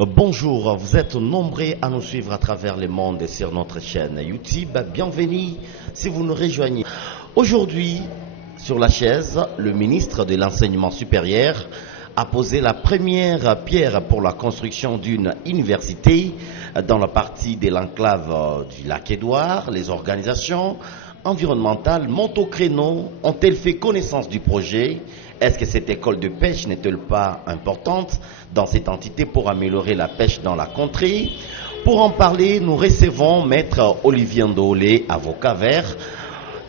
Bonjour, vous êtes nombreux à nous suivre à travers le monde et sur notre chaîne YouTube. Bienvenue si vous nous rejoignez. Aujourd'hui, sur la chaise, le ministre de l'Enseignement supérieur a posé la première pierre pour la construction d'une université dans la partie de l'enclave du Lac-Édouard. Les organisations environnementales montent au créneau. Ont-elles fait connaissance du projet? Est-ce que cette école de pêche n'est-elle pas importante dans cette entité pour améliorer la pêche dans la contrée? Pour en parler, nous recevons Maître Olivier Ndolé, avocat vert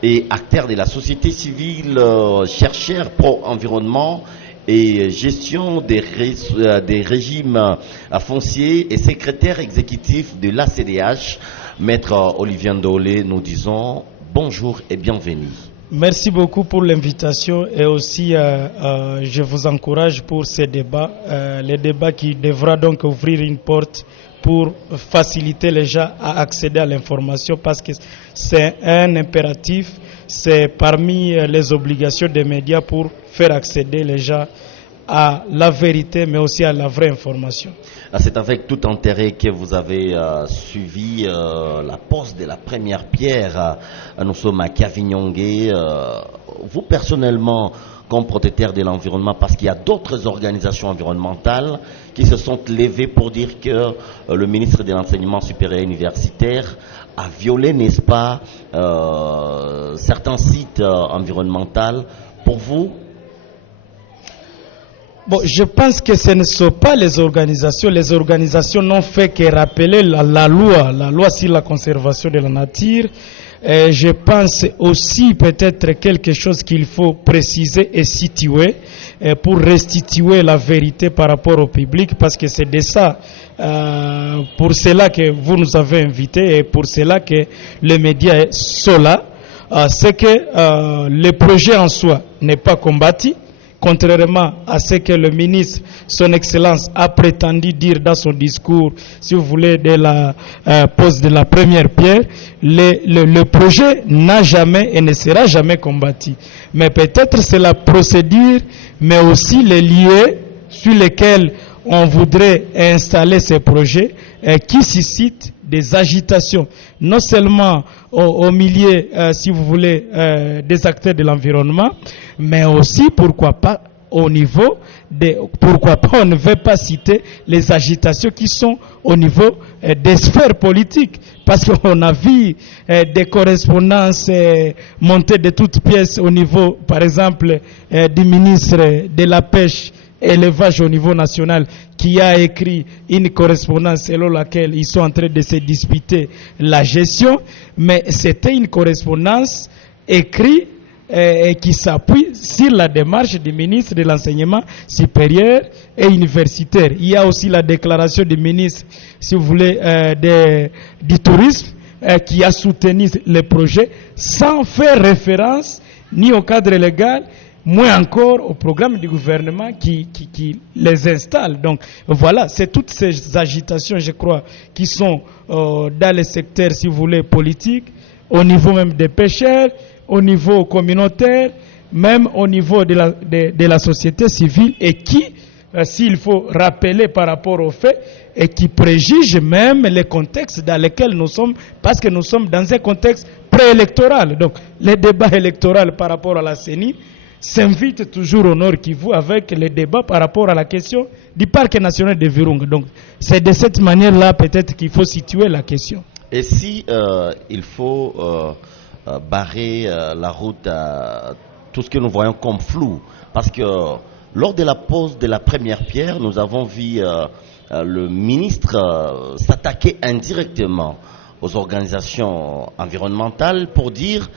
et acteur de la société civile, chercheur pro-environnement et gestion des régimes fonciers et secrétaire exécutif de l'ACDH. Maître Olivier Ndolé, nous disons bonjour et bienvenue. Merci beaucoup pour l'invitation et aussi je vous encourage pour ces débats, les débats qui devra donc ouvrir une porte pour faciliter les gens à accéder à l'information parce que c'est un impératif, c'est parmi les obligations des médias pour faire accéder les gens à la vérité mais aussi à la vraie information. C'est avec tout intérêt que vous avez suivi la pose de la première pierre. Nous sommes à Kavinyonge. Vous personnellement, comme protecteur de l'environnement, parce qu'il y a d'autres organisations environnementales qui se sont levées pour dire que le ministre de l'Enseignement supérieur universitaire a violé, n'est-ce pas, certains sites environnementaux. Pour vous? Bon, je pense que ce ne sont pas les organisations. Les organisations n'ont fait que rappeler la loi sur la conservation de la nature. Et je pense aussi peut-être quelque chose qu'il faut préciser et situer pour restituer la vérité par rapport au public, parce que c'est de ça, pour cela que vous nous avez invités et pour cela que les médias sont là. C'est que le projet en soi n'est pas combattu. Contrairement à ce que le ministre, son Excellence, a prétendu dire dans son discours, si vous voulez, de la pose de la première pierre, le projet n'a jamais et ne sera jamais combattu. Mais peut-être c'est la procédure, mais aussi les lieux sur lesquels on voudrait installer ces projets qui suscitent des agitations, non seulement au milieu, si vous voulez, des acteurs de l'environnement, mais aussi, pourquoi pas, au niveau pourquoi pas, on ne veut pas citer les agitations qui sont au niveau des sphères politiques, parce qu'on a vu des correspondances montées de toutes pièces au niveau, par exemple, du ministre de la Pêche, élevage au niveau national, qui a écrit une correspondance selon laquelle ils sont en train de se disputer la gestion, mais c'était une correspondance écrite et qui s'appuie sur la démarche du ministre de l'Enseignement supérieur et universitaire. Il y a aussi la déclaration du ministre, si vous voulez, du tourisme, qui a soutenu le projet sans faire référence ni au cadre légal, moins encore au programme du gouvernement qui les installe. Donc voilà, c'est toutes ces agitations, je crois, qui sont dans le secteur, si vous voulez, politique, au niveau même des pêcheurs, au niveau communautaire, même au niveau de la société civile, et qui, s'il faut rappeler par rapport aux faits, et qui préjuge même les contextes dans lesquels nous sommes, parce que nous sommes dans un contexte préélectoral. Donc les débats électoraux par rapport à la CENI s'invite toujours au Nord Kivu avec les débats par rapport à la question du parc national de Virunga. Donc c'est de cette manière-là peut-être qu'il faut situer la question. Et si il faut barrer la route à tout ce que nous voyons comme flou, parce que lors de la pose de la première pierre, nous avons vu le ministre s'attaquer indirectement aux organisations environnementales pour dire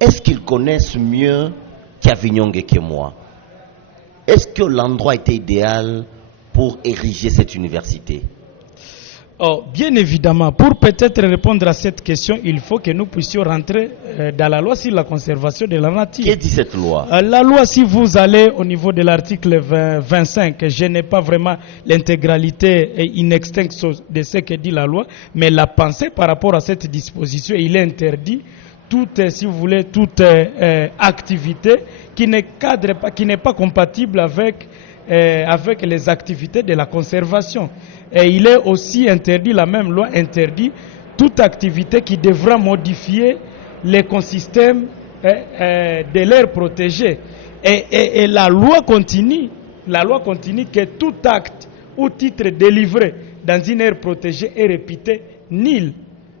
est-ce qu'ils connaissent mieux Kavinyonge que moi? Est-ce que l'endroit était idéal pour ériger cette université? Oh, bien évidemment, pour peut-être répondre à cette question, il faut que nous puissions rentrer dans la loi sur la conservation de la nature. Que dit cette loi? La loi, si vous allez au niveau de l'article 25, je n'ai pas vraiment l'intégralité in extenso de ce que dit la loi, mais la pensée par rapport à cette disposition, il est interdit toute, si vous voulez, toute activité qui ne cadre pas, qui n'est pas compatible avec avec les activités de la conservation. Et il est aussi interdit, la même loi interdit toute activité qui devra modifier l'écosystème de l'aire protégée. Et la loi continue que tout acte ou titre délivré dans une aire protégée est réputé nul.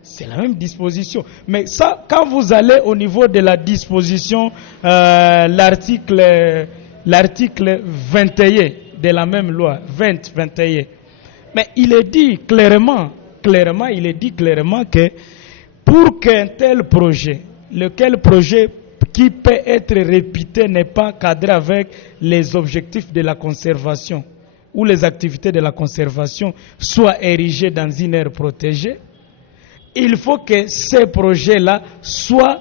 C'est la même disposition. Mais ça, quand vous allez au niveau de la disposition, l'article 21 de la même loi, 21, mais il est dit clairement que pour qu'un tel projet, lequel projet qui peut être réputé n'est pas cadré avec les objectifs de la conservation ou les activités de la conservation, soit érigé dans une aire protégée, il faut que ces projets-là soient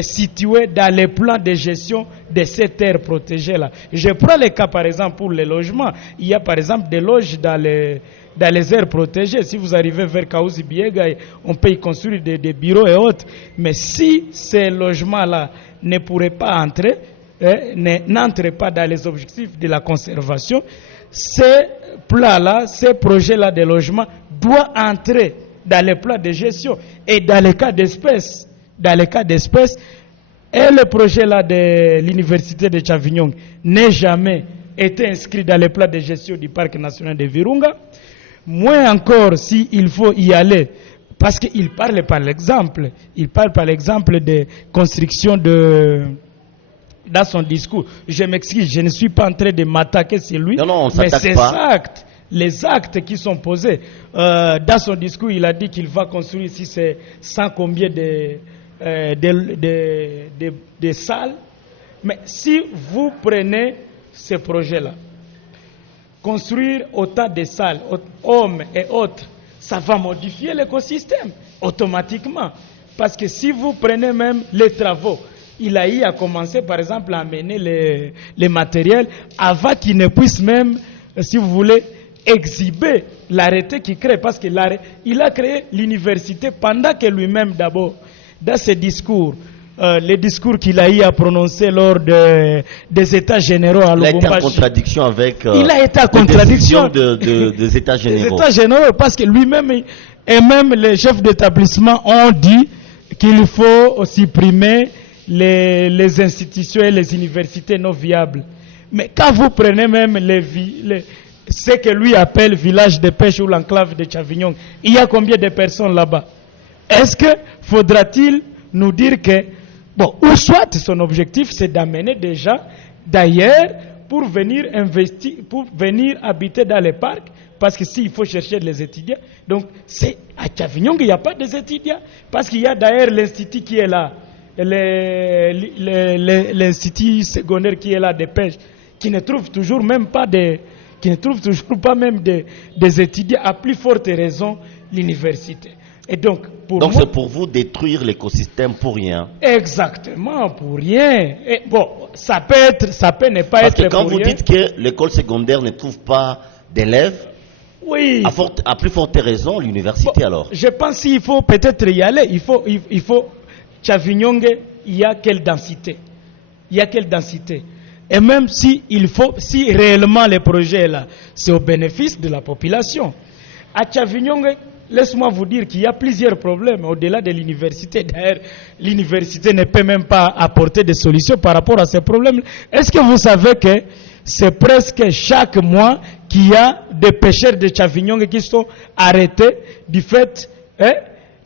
situés dans les plans de gestion de cette aire protégée-là. Je prends le cas par exemple pour les logements. Il y a par exemple des loges dans les aires protégées. Si vous arrivez vers Kaouzi Biega, on peut y construire des bureaux et autres. Mais si ces logements-là ne pourraient pas entrer, n'entrent pas dans les objectifs de la conservation, ces plans-là, ces projets-là de logement doivent entrer dans les plans de gestion. Et dans les cas d'espèces, et le projet-là de l'université de Tchavignong n'est jamais été inscrit dans les plans de gestion du parc national de Virunga, moins encore s'il faut y aller, parce qu'il parle par l'exemple. Il parle par l'exemple de construction dans son discours. Je m'excuse, je ne suis pas en train de m'attaquer sur lui, non, mais ces actes, les actes qui sont posés, dans son discours, il a dit qu'il va construire ici c'est sans combien de salles. Mais si vous prenez ce projet-là, construire autant de salles, hommes et autres, ça va modifier l'écosystème automatiquement. Parce que si vous prenez même les travaux, il a eu à commencer par exemple à amener les matériels avant qu'il ne puisse même, si vous voulez, exhiber l'arrêté qu'il crée. Parce qu'il a créé l'université pendant que lui-même d'abord, dans ses discours, les discours qu'il a eu à prononcer lors des États généraux à Lubumbashi. Il a été en contradiction avec il a été en contradiction des États généraux. Des États généraux, parce que lui-même et même les chefs d'établissement ont dit qu'il faut supprimer les institutions et les universités non viables. Mais quand vous prenez même ce que lui appelle village de pêche ou l'enclave de Tchavignong, il y a combien de personnes là-bas? Est-ce que faudra-t-il nous dire que, bon, ou soit son objectif c'est d'amener des gens d'ailleurs pour venir investir, pour venir habiter dans les parcs, parce que s'il faut chercher les étudiants, donc c'est à Tchavignong il n'y a pas des étudiants, parce qu'il y a d'ailleurs l'institut qui est là, l'institut secondaire qui est là de pêche, qui ne trouve toujours même pas des étudiants, à plus forte raison l'université. Et donc moi, c'est pour vous détruire l'écosystème pour rien. Exactement, pour rien. Et bon, ça peut ne pas être pour rien. Parce que quand vous dites que l'école secondaire ne trouve pas d'élèves, oui, à plus forte raison l'université alors. Je pense qu'il faut peut-être y aller. Il faut Tchavignong, il y a quelle densité? Et même si réellement les projets là, c'est au bénéfice de la population. À Tchavignong, laisse-moi vous dire qu'il y a plusieurs problèmes au-delà de l'université. D'ailleurs, l'université ne peut même pas apporter des solutions par rapport à ces problèmes. Est-ce que vous savez que c'est presque chaque mois qu'il y a des pêcheurs de Tchavignong qui sont arrêtés du fait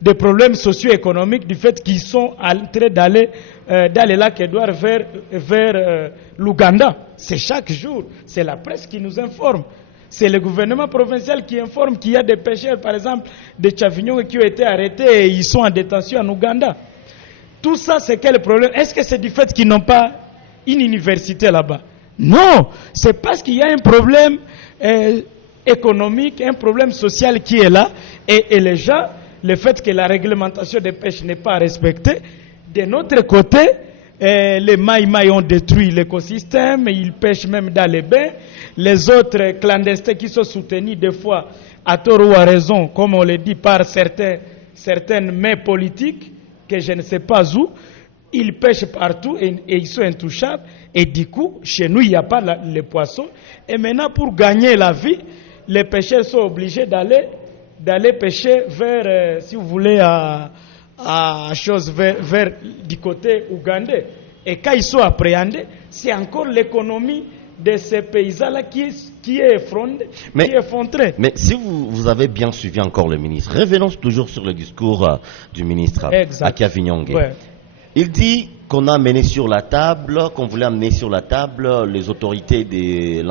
des problèmes socio-économiques, du fait qu'ils sont en train d'aller dans les lacs Édouard vers l'Ouganda. C'est chaque jour. C'est la presse qui nous informe. C'est le gouvernement provincial qui informe qu'il y a des pêcheurs, par exemple, de Tchavignong qui ont été arrêtés et ils sont en détention en Ouganda. Tout ça, c'est quel problème? Est-ce que c'est du fait qu'ils n'ont pas une université là-bas? Non, c'est parce qu'il y a un problème économique, un problème social qui est là. Et les gens, le fait que la réglementation des pêches n'est pas respectée, de notre côté, les maïs ont détruit l'écosystème, ils pêchent même dans les bains. Les autres clandestins qui sont soutenus des fois à tort ou à raison, comme on le dit par certaines mains politiques, que je ne sais pas où, ils pêchent partout et ils sont intouchables. Et du coup, chez nous, il n'y a pas les poissons. Et maintenant, pour gagner la vie, les pêcheurs sont obligés d'aller pêcher vers, si vous voulez, vers du côté ougandais. Et quand ils sont appréhendés, c'est encore l'économie de ces paysans-là qui est effondrée. Mais si vous avez bien suivi encore le ministre, revenons toujours sur le discours du ministre à Kavinyonge. Ouais. Il dit qu'on voulait amener sur la table les autorités de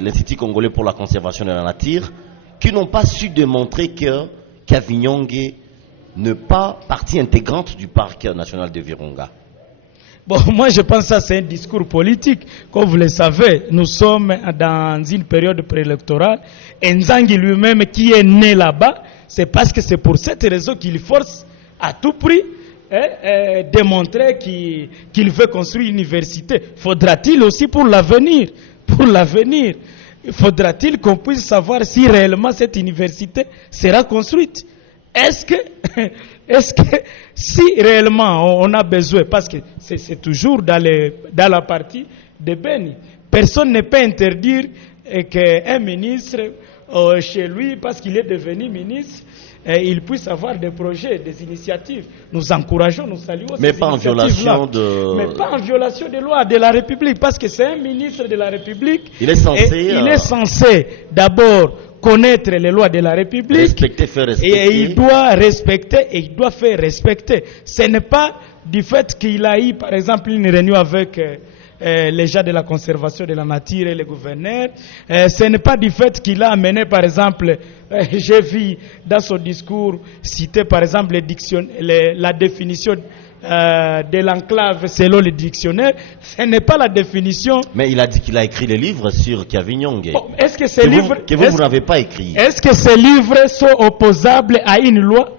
l'Institut congolais pour la conservation de la nature, qui n'ont pas su démontrer que Kavinyonge n'est pas partie intégrante du parc national de Virunga. Bon, moi je pense que ça c'est un discours politique. Comme vous le savez, nous sommes dans une période préélectorale. Et Nzangi lui-même qui est né là-bas, c'est parce que c'est pour cette raison qu'il force à tout prix démontrer qu'il veut construire une université. Faudra-t-il aussi pour l'avenir, faudra-t-il qu'on puisse savoir si réellement cette université sera construite? Est-ce que si réellement on a besoin, parce que c'est toujours dans la partie de Beni, personne ne peut interdire qu'un ministre chez lui, parce qu'il est devenu ministre, il puisse avoir des projets, des initiatives. Nous encourageons, nous saluons mais ces pas initiatives-là. Mais pas en violation des lois de la République, parce que c'est un ministre de la République. Il est censé d'abord connaître les lois de la République, et il doit respecter et il doit faire respecter. Ce n'est pas du fait qu'il a eu, par exemple, une réunion avec les gens de la conservation de la nature et les gouverneurs. Ce n'est pas du fait qu'il a amené, par exemple, j'ai vu dans son discours citer, par exemple, la définition de l'enclave selon le dictionnaire. Ce n'est pas la définition. Mais il a dit qu'il a écrit des livres sur Kavinyonge. Bon, est-ce que ces livres que vous n'avez pas écrit? Est-ce que ces livres sont opposables à une loi?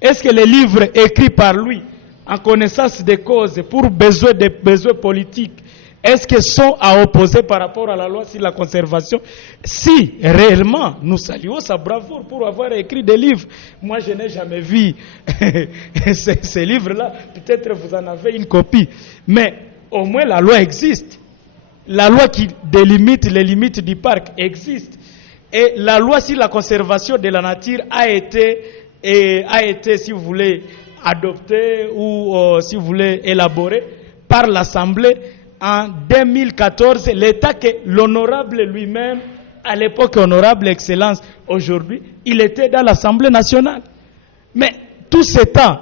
Est-ce que les livres écrits par lui en connaissance des causes pour des besoins politiques, est-ce qu'ils sont à opposer par rapport à la loi sur la conservation? Si réellement nous saluons sa bravoure pour avoir écrit des livres, moi je n'ai jamais vu ces livres-là, peut-être vous en avez une copie, mais au moins la loi existe. La loi qui délimite les limites du parc existe. Et la loi sur la conservation de la nature a été, si vous voulez, adoptée ou, si vous voulez, élaborée par l'Assemblée en 2014. L'État que l'honorable lui-même, à l'époque honorable Excellence, aujourd'hui, il était dans l'Assemblée nationale. Mais tout ce temps,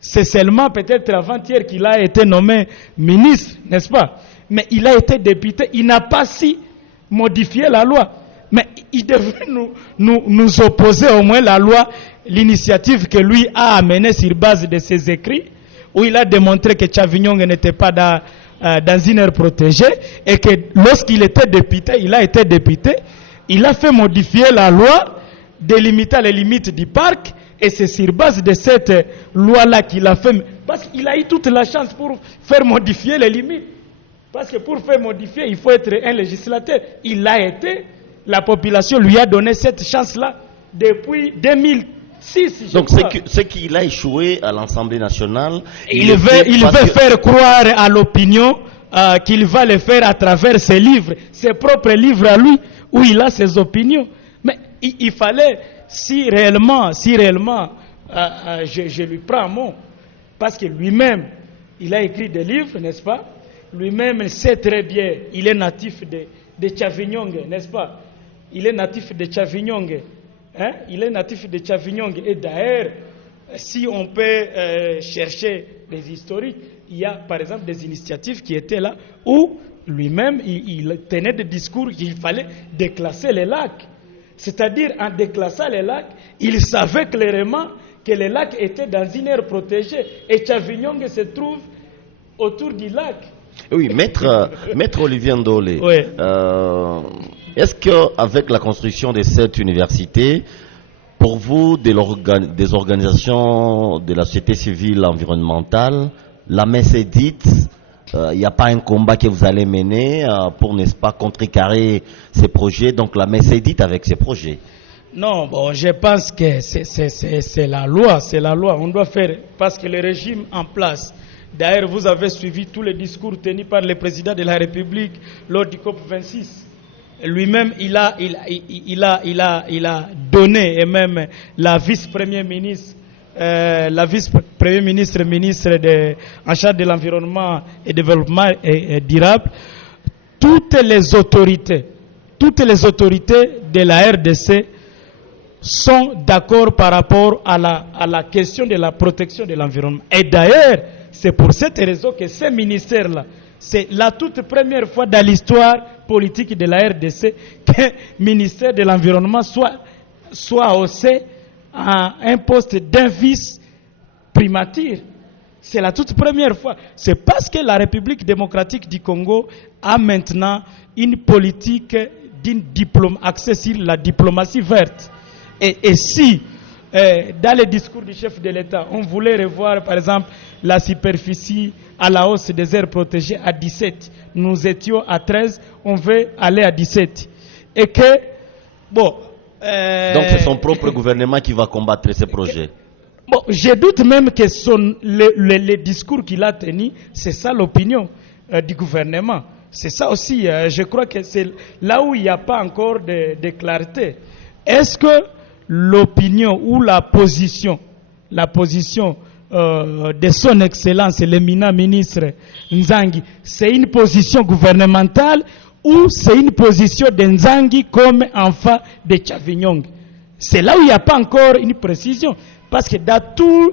c'est seulement peut-être avant-hier qu'il a été nommé ministre, n'est-ce pas? Mais il a été député, il n'a pas si modifié la loi. Mais il devrait nous opposer au moins la loi, l'initiative que lui a amenée sur base de ses écrits, où il a démontré que Kavinyonge n'était pas dans une aire protégée, et que lorsqu'il était député, il a été député, il a fait modifier la loi délimitant les limites du parc, et c'est sur base de cette loi-là qu'il a fait, parce qu'il a eu toute la chance pour faire modifier les limites. Parce que pour faire modifier, il faut être un législateur. Il l'a été. La population lui a donné cette chance-là depuis 2006. Donc c'est qu'il a échoué à l'Assemblée nationale. Il veut faire croire à l'opinion qu'il va le faire à travers ses livres, ses propres livres à lui, où il a ses opinions. Mais il fallait, si réellement, je lui prends un mot, parce que lui-même, il a écrit des livres, n'est-ce pas? Lui-même sait très bien, il est natif de Kavinyonge, n'est-ce pas? Il est natif de Kavinyonge. Hein? Il est natif de Kavinyonge. Et d'ailleurs, si on peut chercher des historiques, il y a par exemple des initiatives qui étaient là où lui-même, il tenait des discours qu'il fallait déclasser les lacs. C'est-à-dire, en déclassant les lacs, il savait clairement que les lacs étaient dans une aire protégée. Et Kavinyonge se trouve autour du lac. Oui, maître Olivier Ndolé, oui. Est-ce qu'avec la construction de cette université, pour vous, des organisations de la société civile environnementale, la messe est dite, il n'y a pas un combat que vous allez mener pour, n'est-ce pas, contrecarrer ces projets, donc la messe est dite avec ces projets? Non, bon, je pense que c'est la loi, on doit faire, parce que le régime en place, d'ailleurs vous avez suivi tous les discours tenus par le président de la République lors du COP 26. Lui-même, il a donné, et même la vice-première ministre, ministre en charge de l'environnement et développement durable, toutes les autorités de la RDC sont d'accord par rapport à la question de la protection de l'environnement. Et d'ailleurs, c'est pour cette raison que ces ministères-là, c'est la toute première fois dans l'histoire politique de la RDC qu'un ministère de l'environnement soit haussé à un poste d'un vice-primature. C'est la toute première fois. C'est parce que la République démocratique du Congo a maintenant une politique axée sur la diplomatie verte. Et si, dans le discours du chef de l'État, on voulait revoir, par exemple, la superficie à la hausse des aires protégées à 17, nous étions à 13, on veut aller à 17. Et que, bon... Donc c'est son propre gouvernement qui va combattre ces projets. Bon, je doute même que le discours qu'il a tenu, c'est ça l'opinion du gouvernement. C'est ça aussi, je crois que c'est là où il n'y a pas encore de clarté. Est-ce que l'opinion ou la position de son excellence, l'éminent ministre Nzangi, c'est une position gouvernementale ou c'est une position de Nzangi comme enfant de Chavignong? C'est là où il n'y a pas encore une précision. Parce que dans tous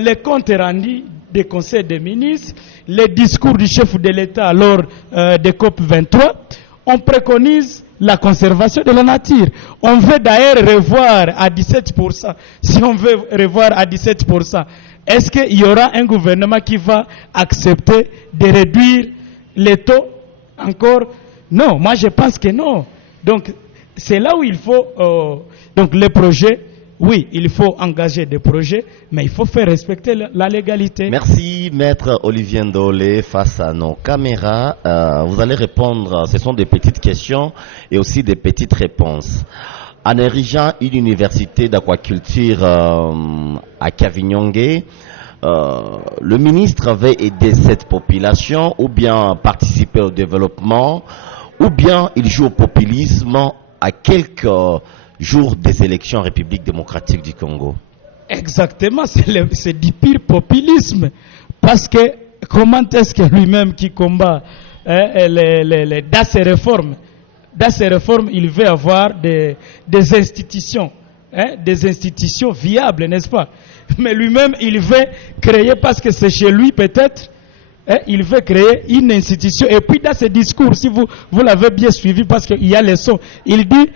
les comptes rendus des conseils des ministres, les discours du chef de l'État lors des COP 23, on préconise la conservation de la nature. On veut d'ailleurs revoir à 17%. Si on veut revoir à 17%, est-ce qu'il y aura un gouvernement qui va accepter de réduire les taux encore? Non, moi je pense que non. Donc c'est là où il faut... donc les projets... Oui, il faut engager des projets, mais il faut faire respecter la légalité. Merci, Maître Olivier Ndolé, face à nos caméras. Vous allez répondre, ce sont des petites questions et aussi des petites réponses. En érigeant une université d'aquaculture à Kavinyonge, le ministre avait aidé cette population ou bien participé au développement ou bien il joue au populisme à quelques... jour des élections en République démocratique du Congo. Exactement, c'est du pire populisme. Parce que comment est-ce que lui-même qui combat dans ses réformes, il veut avoir des institutions, des institutions viables, n'est-ce pas? Mais lui-même, il veut créer, parce que c'est chez lui peut-être, il veut créer une institution. Et puis dans ses discours, si vous l'avez bien suivi, parce qu'il y a les sons, il dit...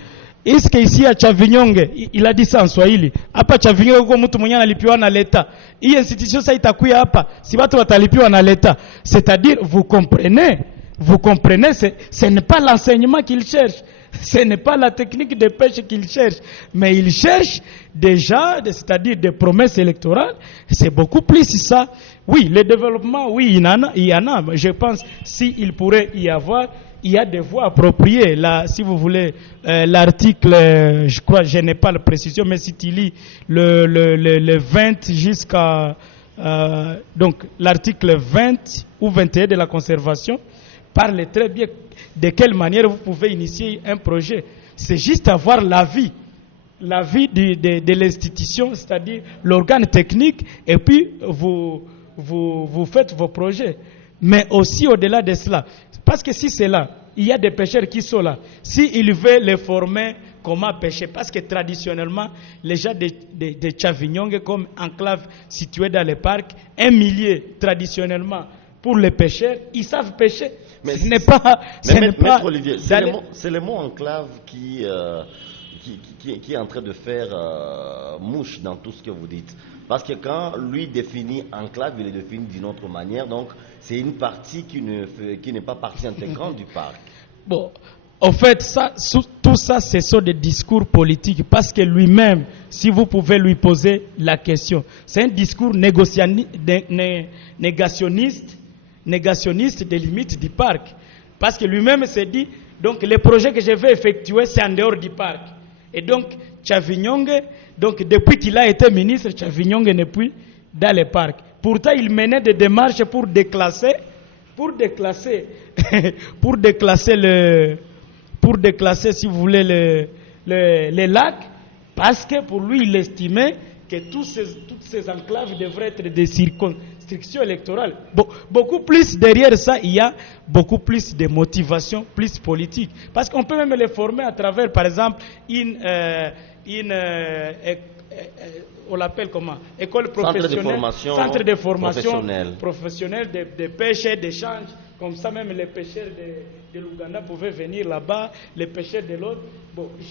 Est-ce que ici à Chavinyonge, il a dit ça en Swahili, hapa Chavinyonge kwa mtu mwenye analipiwa na leta. Hii institution ça itakuya hapa, si watu watalipiwa na leta. C'est-à-dire, vous comprenez, ce n'est pas l'enseignement qu'il cherche, ce n'est pas la technique de pêche qu'il cherche, mais il cherche déjà, c'est-à-dire des promesses électorales, c'est beaucoup plus ça. Oui, le développement, oui, il y en a, je pense, s'il pourrait y avoir, il y a des voies appropriées. Là, si vous voulez, l'article, je crois, je n'ai pas la précision, mais si tu lis le 20 jusqu'à... donc, l'article 20 ou 21 de la conservation parle très bien de quelle manière vous pouvez initier un projet. C'est juste avoir l'avis de l'institution, c'est-à-dire l'organe technique, et puis vous faites vos projets. Mais aussi au-delà de cela, parce que si c'est là, il y a des pêcheurs qui sont là. S'ils veulent les former comment pêcher, parce que traditionnellement, les gens de Chavinyonge, comme enclave située dans les parcs, un millier traditionnellement pour les pêcheurs, ils savent pêcher. Mais ce n'est pas... Maître Olivier, c'est le mot enclave qui est en train de faire mouche dans tout ce que vous dites. Parce que quand lui définit enclave, il le définit d'une autre manière. Donc, c'est une partie qui n'est pas partie intégrante du parc. Bon, en fait, tout ça, ce sont des discours politiques. Parce que lui-même, si vous pouvez lui poser la question, c'est un discours négationniste des limites du parc. Parce que lui-même s'est dit, donc les projets que je vais effectuer, c'est en dehors du parc. Et donc, Tchavignongue, donc depuis qu'il a été ministre, Tchavignongue n'est plus dans les parcs. Pourtant, il menait des démarches pour déclasser, si vous voulez, les lacs, parce que pour lui, il estimait que toutes ces enclaves devraient être des circonscriptions électorales. Beaucoup plus derrière ça, il y a beaucoup plus de motivation, plus politique. Parce qu'on peut même les former à travers, par exemple, on l'appelle comment? École professionnelle, centre de formation professionnelle de pêche et d'échange. Comme ça, même les pêcheurs de l'Ouganda pouvaient venir là-bas, les pêcheurs de l'autre.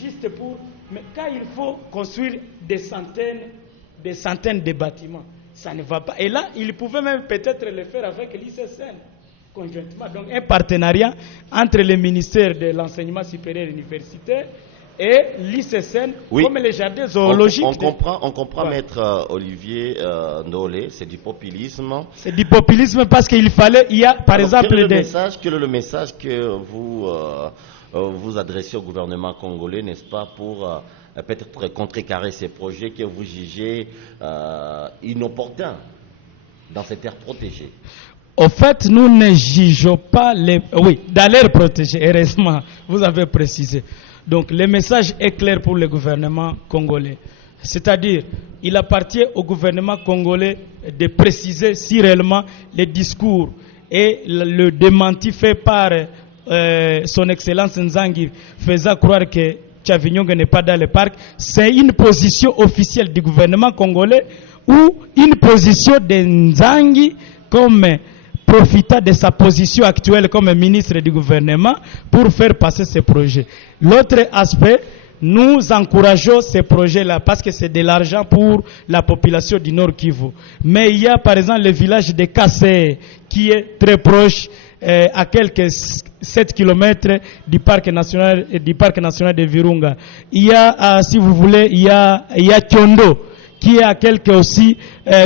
Juste pour. Mais quand il faut construire des centaines de bâtiments, ça ne va pas. Et là, il pouvait même peut-être le faire avec l'ICSN conjointement. Donc, un partenariat entre le ministère de l'enseignement supérieur universitaire et l'ICSN, comme les jardins zoologiques. On comprend, Maître Olivier Ndolé, c'est du populisme. C'est du populisme parce qu'il fallait, par exemple... Quel est le message que vous adressez au gouvernement congolais, n'est-ce pas, pour peut-être contrecarrer ces projets que vous jugez inopportuns dans ces terres protégées? Au fait, nous ne jugeons pas dans l'air protégé, heureusement, vous avez précisé. Donc, le message est clair pour le gouvernement congolais. C'est-à-dire, il appartient au gouvernement congolais de préciser si réellement les discours et le démenti fait par son Excellence Nzangi faisant croire que Tchavignongue n'est pas dans le parc, c'est une position officielle du gouvernement congolais ou une position de Nzangi comme profitant de sa position actuelle comme ministre du gouvernement pour faire passer ces projets. L'autre aspect, nous encourageons ces projets-là parce que c'est de l'argent pour la population du Nord Kivu. Mais il y a par exemple le village de Kassé qui est très proche, à quelques 7 km du parc national de Virunga. Il y a, si vous voulez, il y a Tchondo qui est à quelques aussi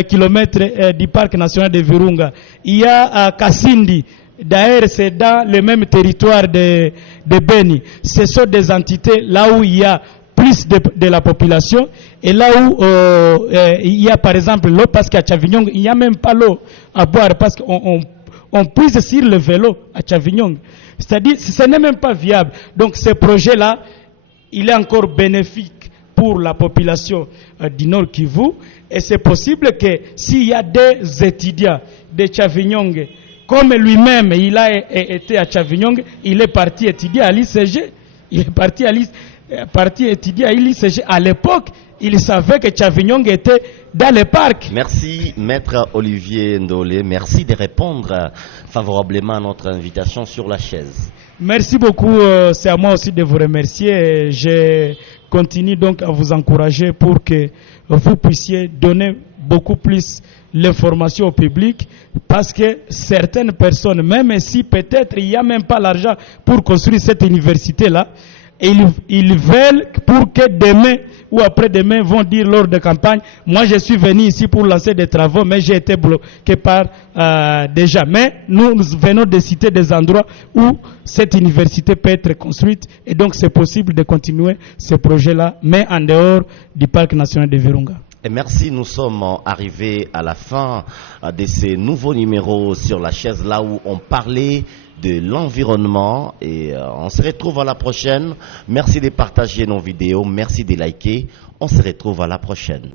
kilomètres du parc national de Virunga. Il y a Kassindi, d'ailleurs c'est dans le même territoire de Beni. Ce sont des entités là où il y a plus de la population et là où il y a par exemple l'eau, parce qu'à Tchavignongue il n'y a même pas l'eau à boire parce qu'on puise sur le vélo à Tchavignongue. C'est-à-dire ce n'est même pas viable. Donc ce projet-là, il est encore bénéfique pour la population du Nord Kivu, et c'est possible que s'il y a des étudiants de Tchavignongue, comme lui-même il a été à Tchavignongue, il est parti étudier à l'ICG, parti étudier à l'ICG. À l'époque, il savait que Tchavignongue était dans le parc. Merci, Maître Olivier Ndolé. Merci de répondre favorablement à notre invitation sur la chaise. Merci beaucoup. C'est à moi aussi de vous remercier. Je continue donc à vous encourager pour que vous puissiez donner beaucoup plus l'information au public, parce que certaines personnes, même si peut-être il n'y a même pas l'argent pour construire cette université-là, ils veulent pour que demain ou après-demain vont dire lors de campagne, moi je suis venu ici pour lancer des travaux, mais j'ai été bloqué par déjà. Mais nous venons de citer des endroits où cette université peut être construite, et donc c'est possible de continuer ce projet-là, mais en dehors du parc national de Virunga. Et merci, nous sommes arrivés à la fin de ces nouveaux numéros sur la chaise, là où on parlait de l'environnement, et on se retrouve à la prochaine. Merci de partager nos vidéos, merci de liker, on se retrouve à la prochaine.